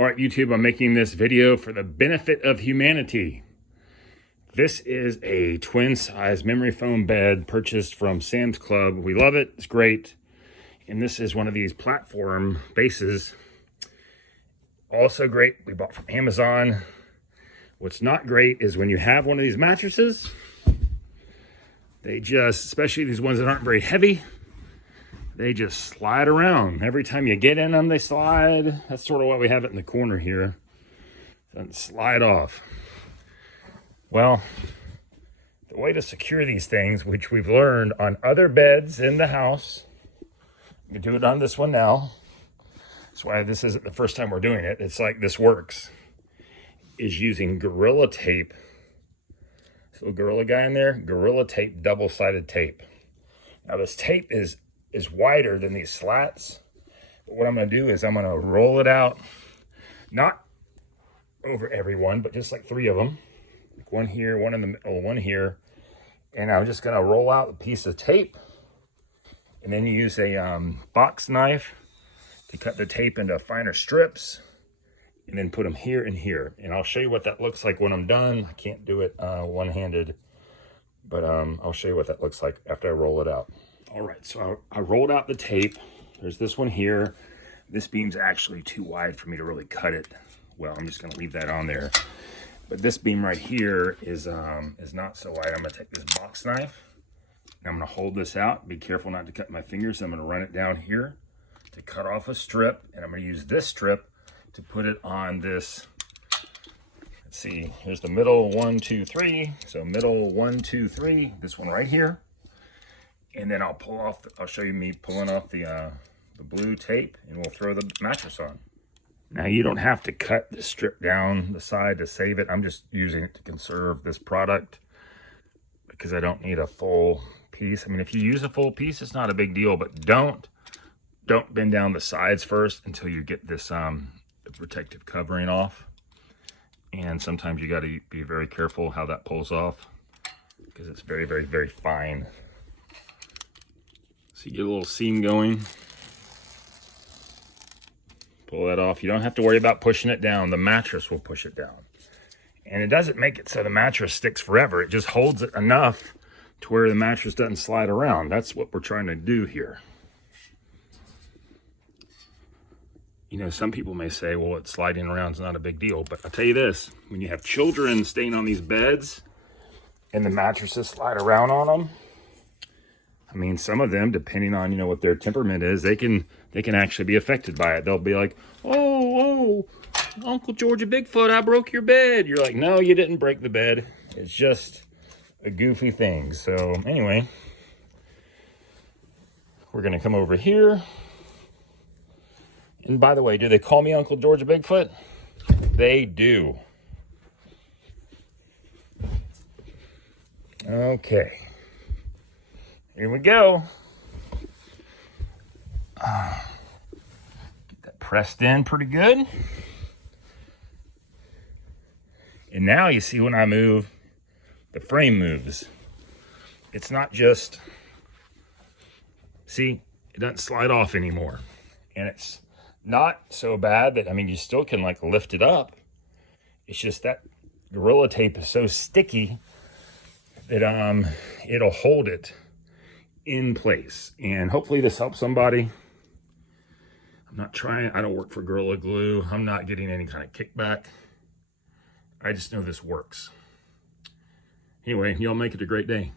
All right, YouTube, I'm making this video for the benefit of humanity. This is a twin size memory foam bed purchased from Sam's Club. We love it, it's great. And this is one of these platform bases. Also great, we bought from Amazon. What's not great is when you have one of these mattresses, they just, especially these ones that aren't very heavy, they just slide around. Every time you get in them, they slide. That's sort of why we have it in the corner here. Doesn't slide off. Well, the way to secure these things, which we've learned on other beds in the house, we do it on this one now. That's why this isn't the first time we're doing it. It's like this works, is using Gorilla Tape. This little Gorilla guy in there, Gorilla Tape, double-sided tape. Now this tape is wider than these slats. But what I'm gonna do is I'm gonna roll it out, not over every one, but just like 3 of them. Like one here, one in the middle, one here. And I'm just gonna roll out a piece of tape and then use a box knife to cut the tape into finer strips and then put them here and here. And I'll show you what that looks like when I'm done. I can't do it one-handed, but I'll show you what that looks like after I roll it out. All right, so I rolled out the tape. There's this one here. This beam's actually too wide for me to really cut it. Well, I'm just gonna leave that on there. But this beam right here is not so wide. I'm gonna take this box knife and I'm gonna hold this out. Be careful not to cut my fingers. I'm gonna run it down here to cut off a strip, and I'm gonna use this strip to put it on this. Let's see, here's the middle 1, 2, 3. So middle 1, 2, 3, this one right here. And then I'll pull off, I'll show you me pulling off the blue tape, and we'll throw the mattress on. Now you don't have to cut the strip down the side to save it. I'm just using it to conserve this product because I don't need a full piece. I mean, if you use a full piece, it's not a big deal, but don't bend down the sides first until you get this the protective covering off. And sometimes you got to be very careful how that pulls off because it's very, very, very fine. So you get a little seam going. Pull that off. You don't have to worry about pushing it down. The mattress will push it down. And it doesn't make it so the mattress sticks forever. It just holds it enough to where the mattress doesn't slide around. That's what we're trying to do here. You know, some people may say, well, it's sliding around is not a big deal. But I'll tell you this, when you have children staying on these beds and the mattresses slide around on them, I mean, some of them, depending on, you know, what their temperament is, they can actually be affected by it. They'll be like, oh, Uncle Georgia Bigfoot, I broke your bed. You're like, no, you didn't break the bed. It's just a goofy thing. So anyway, we're going to come over here. And by the way, do they call me Uncle Georgia Bigfoot? They do. Okay. Here we go. Get that pressed in pretty good. And now you see when I move, the frame moves. It's not just, see, it doesn't slide off anymore. And it's not so bad that, I mean, you still can like lift it up. It's just that Gorilla Tape is so sticky that it'll hold it in place. And hopefully this helps somebody. I'm not trying, I don't work for Gorilla Glue. I'm not getting any kind of kickback. I just know this works. Anyway, y'all make it a great day.